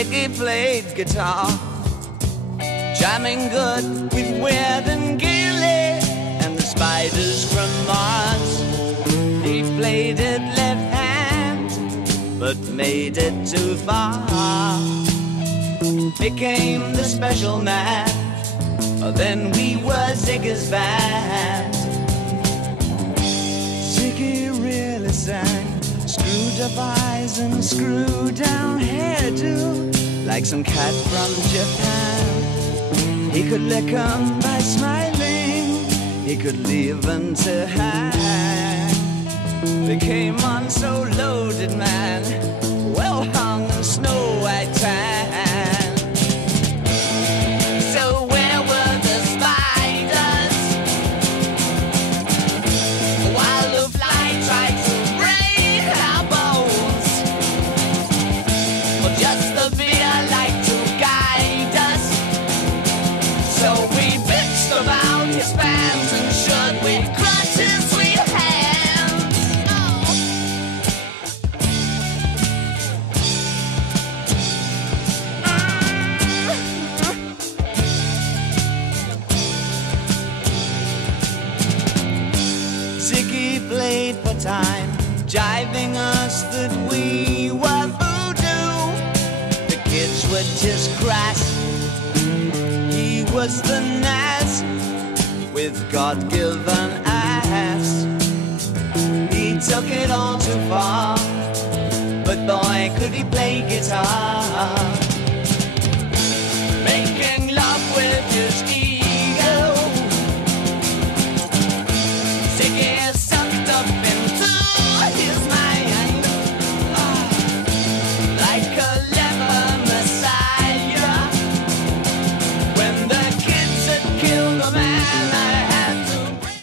Ziggy played guitar, jamming good with Weird and Gilly and the Spiders from Mars. He played it left hand, but made it too far. Became the special man, then we were Ziggy's band. Ziggy really sang, screwed up eyes and screwed down hairdo, like some cat from Japan. He could lick 'em by smiling, he could leave 'em to hang. Became on so loaded man, well hung in snow white tan. So where were the spiders while the fly tried to break our bones? Well, just the fear like to guide us. So we bitched about his fans and should we crush his sweet hands. Oh. Ziggy played for time, jiving us that we were voodoo. The kids were just crass, he was the Nas with God-given ass. He took it all too far, but boy could he play guitar. Making love